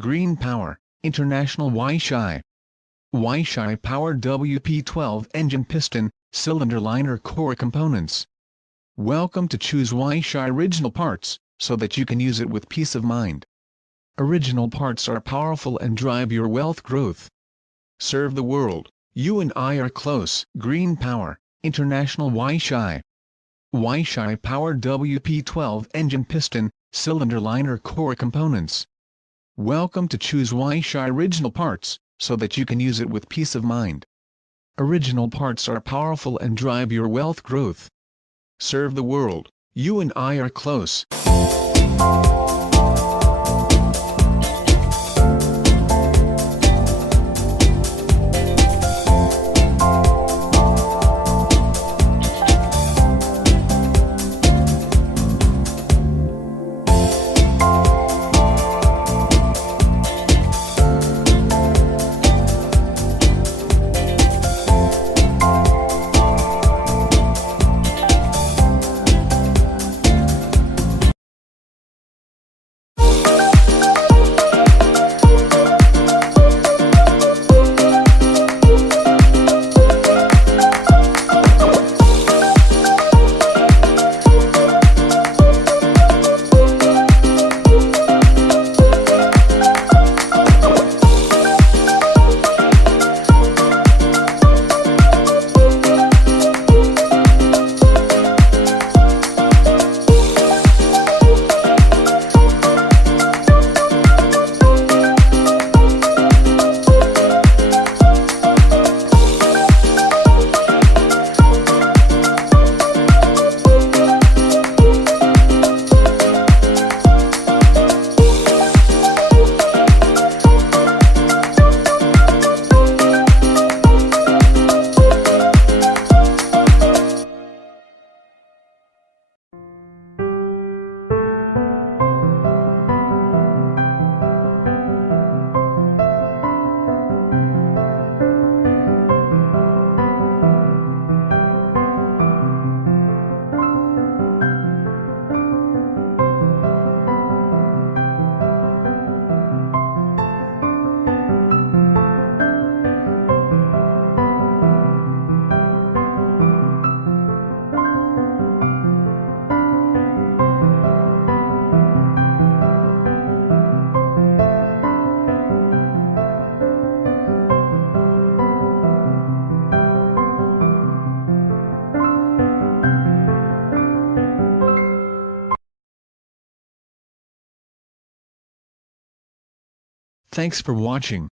green power, international Weichai. Weichai powered WP12 engine piston, cylinder liner core components. Welcome to choose Weichai original parts, so that you can use it with peace of mind. Original parts are powerful and drive your wealth growth. Serve the world, you and I are close. Green power, international Weichai. Weichai powered WP12 engine piston, cylinder liner core components. Welcome to choose Weichai original parts, so that you can use it with peace of mind. Original parts are powerful and drive your wealth growth. Serve the world, you and I are close. Thanks for watching.